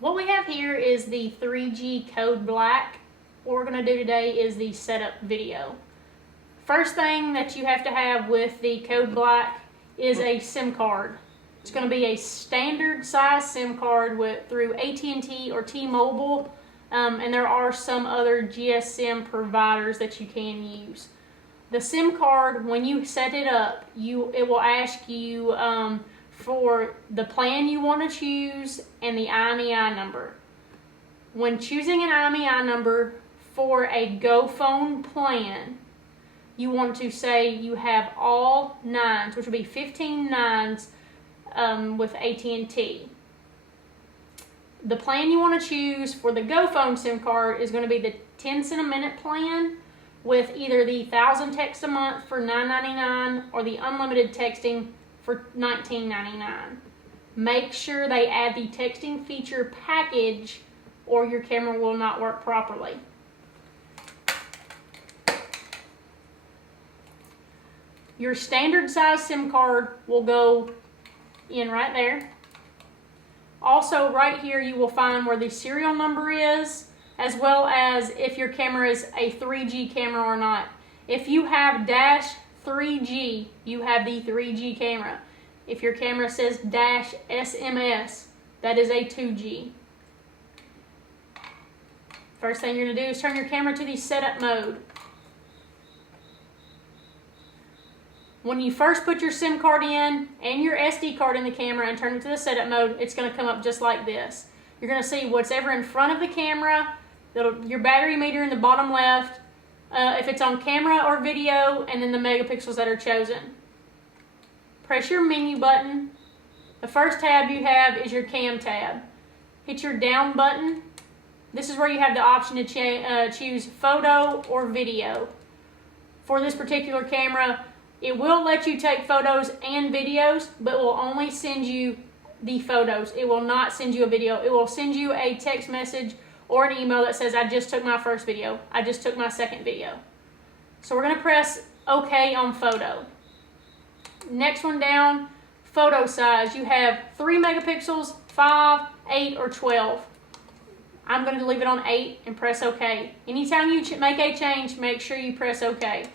What we have here is the 3G Code Black. What we're going to do today is the setup video. First thing that you have to have with the Code Black is a SIM card. It's going to be a standard size SIM card through AT&T or T-Mobile, and there are some other GSM providers that you can use. The SIM card, when you set it up, it will ask you for the plan you want to choose and the IMEI number. When choosing an IMEI number for a GoPhone plan, you want to say you have all nines, which would be 15 nines with AT&T. The plan you want to choose for the GoPhone SIM card is going to be the 10 cent a minute plan with either the 1,000 texts a month for $9.99 or the unlimited texting for $19.99. Make sure they add the texting feature package or your camera will not work properly. Your standard size SIM card will go in right there. Also, right here you will find where the serial number is, as well as if your camera is a 3G camera or not. If you have dash 3G, you have the 3G camera. If your camera says dash SMS, that is a 2G. First thing you're going to do is turn your camera to the setup mode. When you first put your SIM card in and your SD card in the camera and turn it to the setup mode, it's going to come up just like this. You're going to see what's ever in front of the camera, your battery meter in the bottom left, if it's on camera or video, and then the megapixels that are chosen. Press your menu button. The first tab you have is your cam tab. Hit your down button. This is where you have the option to choose photo or video. For this particular camera, it will let you take photos and videos, but it will only send you the photos. It will not send you a video. It will send you a text message or an email that says, I just took my first video. I just took my second video. So we're going to press OK on photo. Next one down, photo size. You have 3 megapixels, 5, 8, or 12. I'm going to leave it on 8 and press OK. Anytime you make a change, make sure you press OK.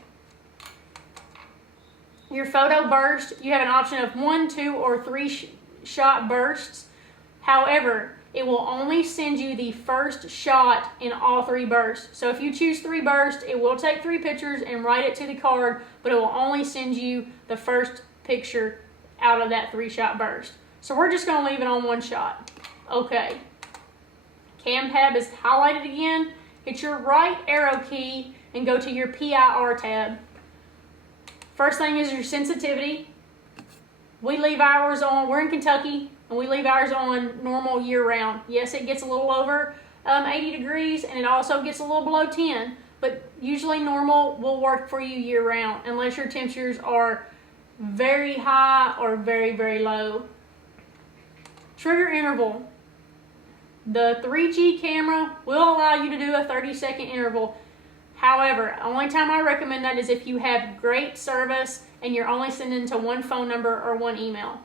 Your photo burst, you have an option of 1, 2, or 3 shot bursts. However, it will only send you the first shot in all 3 bursts. So if you choose 3 bursts, it will take 3 pictures and write it to the card, but it will only send you the first picture out of that 3-shot burst. So we're just going to leave it on 1 shot. Okay. Cam tab is highlighted again. Hit your right arrow key and go to your PIR tab. First thing is your sensitivity. We leave ours on, we're in Kentucky, and we leave ours on normal year-round. Yes, it gets a little over 80 degrees, and it also gets a little below 10, but usually normal will work for you year-round, unless your temperatures are very high or very, very low. Trigger interval. The 3G camera will allow you to do a 30-second interval. However, only time I recommend that is if you have great service and you're only sending to 1 phone number or 1 email.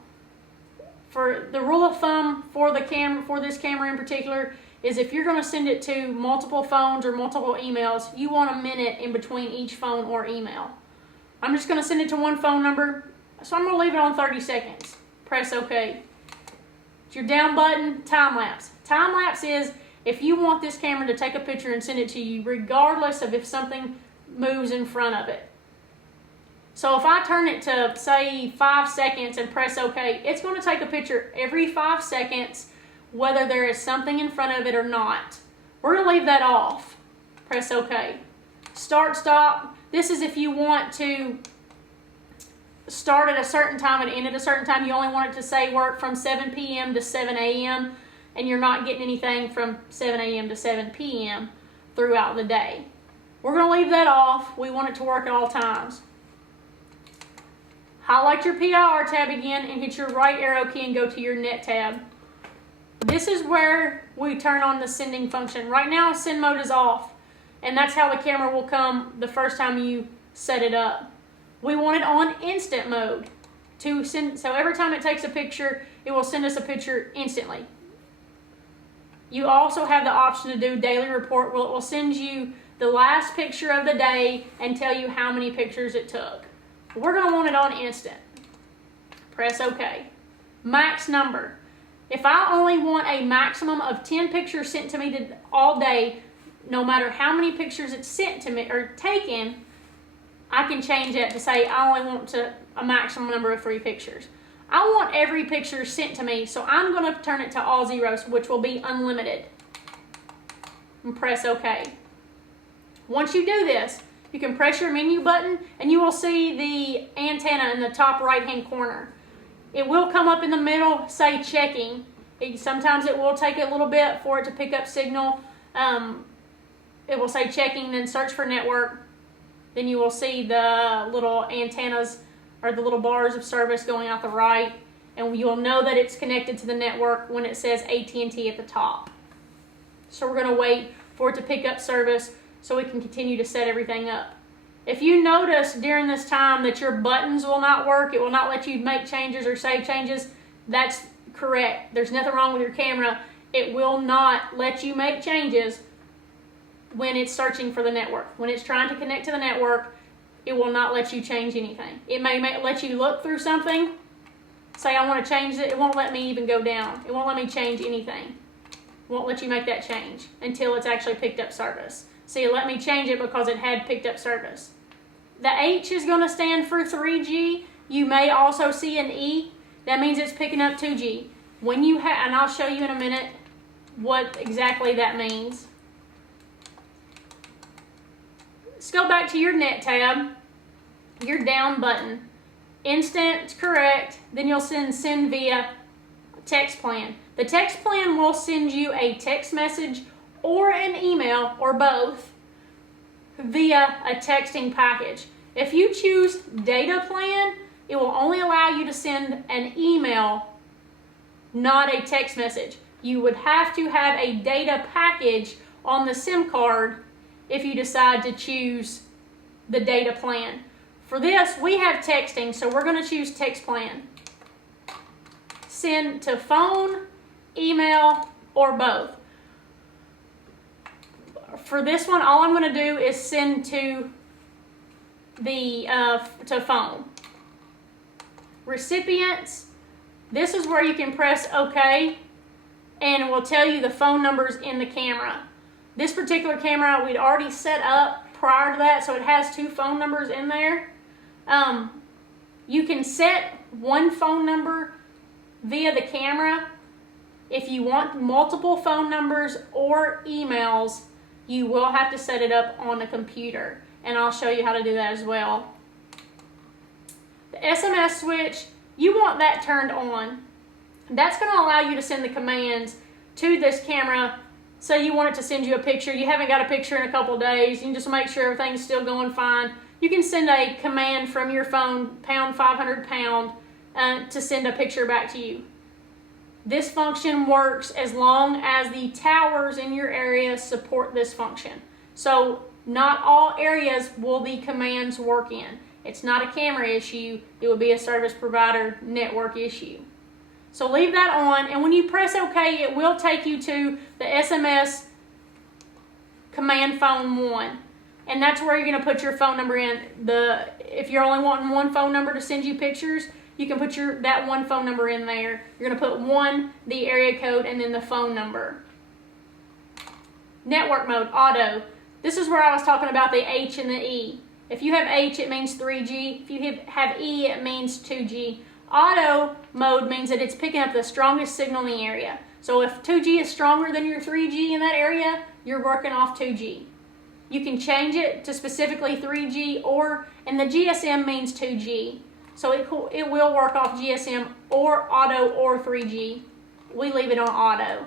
For the rule of thumb for this camera in particular, is if you're going to send it to multiple phones or multiple emails, you want a minute in between each phone or email. I'm just going to send it to 1 phone number, so I'm going to leave it on 30 seconds. Press OK. It's your down button, time lapse. Time lapse is if you want this camera to take a picture and send it to you, regardless of if something moves in front of it. So if I turn it to, say, 5 seconds and press OK, it's going to take a picture every 5 seconds, whether there is something in front of it or not. We're going to leave that off. Press OK. Start, stop. This is if you want to start at a certain time and end at a certain time. You only want it to say work from 7 p.m. to 7 a.m. and you're not getting anything from 7 a.m. to 7 p.m. throughout the day. We're going to leave that off. We want it to work at all times. Highlight your PIR tab again and hit your right arrow key and go to your net tab. This is where we turn on the sending function. Right now, send mode is off, and that's how the camera will come the first time you set it up. We want it on instant mode to send, so every time it takes a picture, it will send us a picture instantly. You also have the option to do daily report. Well, it will send you the last picture of the day and tell you how many pictures it took. We're going to want it on instant. Press OK. Max number. If I only want a maximum of 10 pictures sent to me all day, no matter how many pictures it's sent to me or taken, I can change it to say I only want a maximum number of 3 pictures. I want every picture sent to me, so I'm going to turn it to all zeros, which will be unlimited. And press OK. Once you do this, you can press your menu button and you will see the antenna in the top right-hand corner. It will come up in the middle, say checking. Sometimes it will take a little bit for it to pick up signal. It will say checking, then search for network. Then you will see the little antennas or the little bars of service going out the right, and you'll know that it's connected to the network when it says AT&T at the top. So we're going to wait for it to pick up service so we can continue to set everything up. If you notice during this time that your buttons will not work, it will not let you make changes or save changes, that's correct. There's nothing wrong with your camera. It will not let you make changes when it's searching for the network. When it's trying to connect to the network, it will not let you change anything. It may let you look through something, say I want to change it, it won't let me even go down. It won't let me change anything. It won't let you make that change until it's actually picked up service. See, it let me change it because it had picked up service. The H is going to stand for 3G. You may also see an E. That means it's picking up 2G. When you and I'll show you in a minute what exactly that means. Let's go back to your net tab, your down button. Instant, correct. Then you'll send via text plan. The text plan will send you a text message or an email or both via a texting package. If you choose data plan, it will only allow you to send an email, not a text message. You would have to have a data package on the SIM card if you decide to choose the data plan. For this, we have texting, so we're going to choose text plan. Send to phone, email, or both. For this one, all I'm going to do is send to the to phone. Recipients, this is where you can press OK, and it will tell you the phone numbers in the camera. This particular camera we'd already set up prior to that, so it has 2 phone numbers in there. You can set one phone number via the camera. If you want multiple phone numbers or emails, you will have to set it up on a computer, and I'll show you how to do that as well. The SMS switch, you want that turned on. That's going to allow you to send the commands to this camera. Say you want it to send you a picture, you haven't got a picture in a couple of days, you can just make sure everything's still going fine. You can send a command from your phone, pound 500 pound, to send a picture back to you. This function works as long as the towers in your area support this function. So not all areas will the commands work in. It's not a camera issue, it will be a service provider network issue. So leave that on, and when you press OK, it will take you to the SMS command phone 1. And that's where you're going to put your phone number in. If you're only wanting one phone number to send you pictures, you can put that one phone number in there. You're going to put 1, the area code, and then the phone number. Network mode, auto. This is where I was talking about the H and the E. If you have H, it means 3G. If you have E, it means 2G. Auto mode means that it's picking up the strongest signal in the area. So if 2G is stronger than your 3G in that area, you're working off 2G. You can change it to specifically 3G, and the GSM means 2G. So it will work off GSM or auto or 3G. We leave it on auto.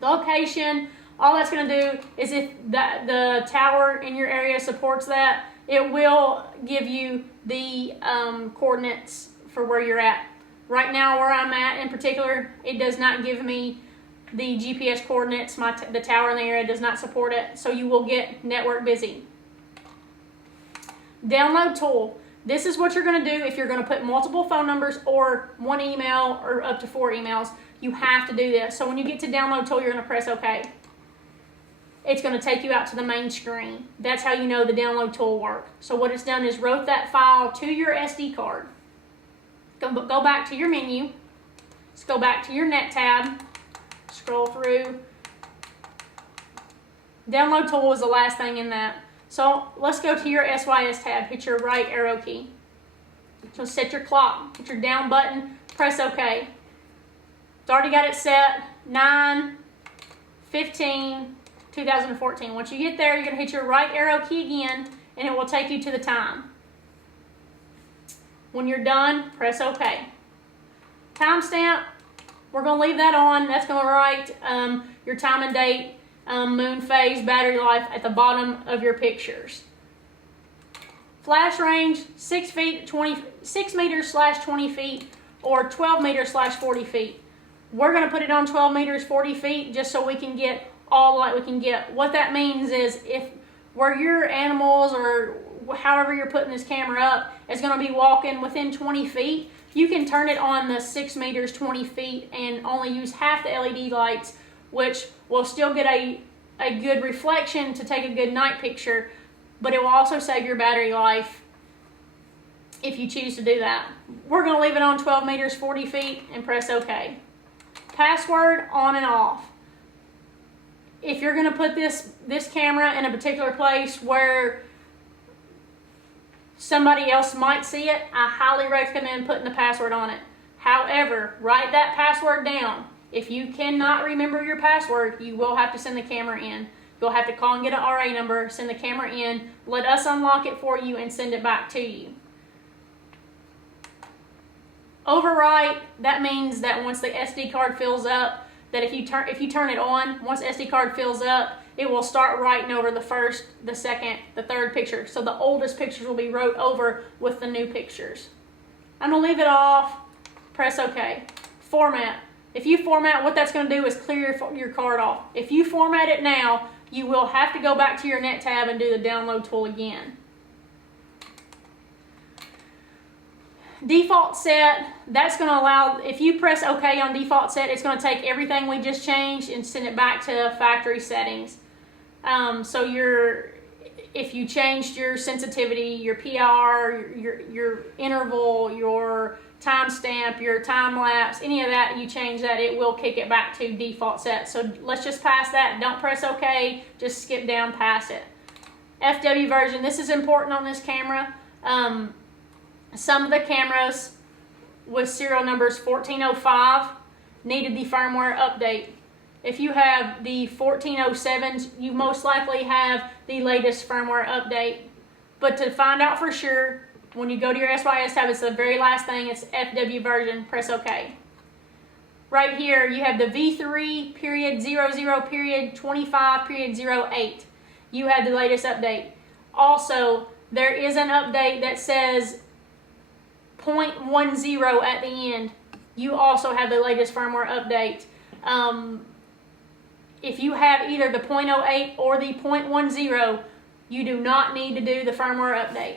The location, all that's going to do is if the tower in your area supports that, it will give you the coordinates for where you're at. Right now where I'm at in particular, it does not give me the GPS coordinates. The tower in the area does not support it, so you will get network busy. Download tool. This is what you're going to do if you're going to put multiple phone numbers or one email or up to 4 emails. You have to do this. So when you get to download tool, you're going to press OK. It's going to take you out to the main screen. That's how you know the download tool works. So what it's done is wrote that file to your SD card. Go back to your menu. Let's go back to your Net tab. Scroll through. Download tool is the last thing in that. So let's go to your SYS tab. Hit your right arrow key. So set your clock. Hit your down button. Press OK. It's already got it set. 9/15/2014. Once you get there, you're going to hit your right arrow key again, and it will take you to the time. When you're done, press OK. Timestamp, we're going to leave that on. That's going to write your time and date, moon phase, battery life at the bottom of your pictures. Flash range, 6 meters/20 feet, or 12 meters/40 feet. We're going to put it on 12 meters, 40 feet, just so we can get all the light we can get. What that means is if where your animals or however you're putting this camera up is going to be walking within 20 feet, you can turn it on the 6 meters, 20 feet, and only use half the LED lights, which will still get a good reflection to take a good night picture, but it will also save your battery life if you choose to do that. We're going to leave it on 12 meters, 40 feet, and press OK. Password on and off. If you're going to put this camera in a particular place where somebody else might see it, I highly recommend putting the password on it. However, write that password down. If you cannot remember your password, you will have to send the camera in. You'll have to call and get an RA number, send the camera in, let us unlock it for you, and send it back to you. Overwrite, that means that once the SD card fills up, that if you turn it on, once the SD card fills up, it will start writing over the first, the second, the third picture. So the oldest pictures will be wrote over with the new pictures. I'm going to leave it off. Press OK. Format. If you format, what that's going to do is clear your card off. If you format it now, you will have to go back to your Net tab and do the download tool again. Default set, that's going to allow, if you press OK on default set, it's going to take everything we just changed and send it back to factory settings. So if you changed your sensitivity, your PIR, your interval, your timestamp, your time lapse, any of that, you change that, it will kick it back to default set. So let's just pass that. Don't press OK, just skip down past it. FW version, this is important on this camera. Some of the cameras with serial numbers 1405 needed the firmware update. If you have the 1407s, you most likely have the latest firmware update. But to find out for sure, when you go to your SYS tab, it's the very last thing, it's FW version, press OK. Right here, you have the V3.00.25.08. You have the latest update. Also, there is an update that says 0.10 at the end. You also have the latest firmware update. If you have either the 0.08 or the 0.10, you do not need to do the firmware update.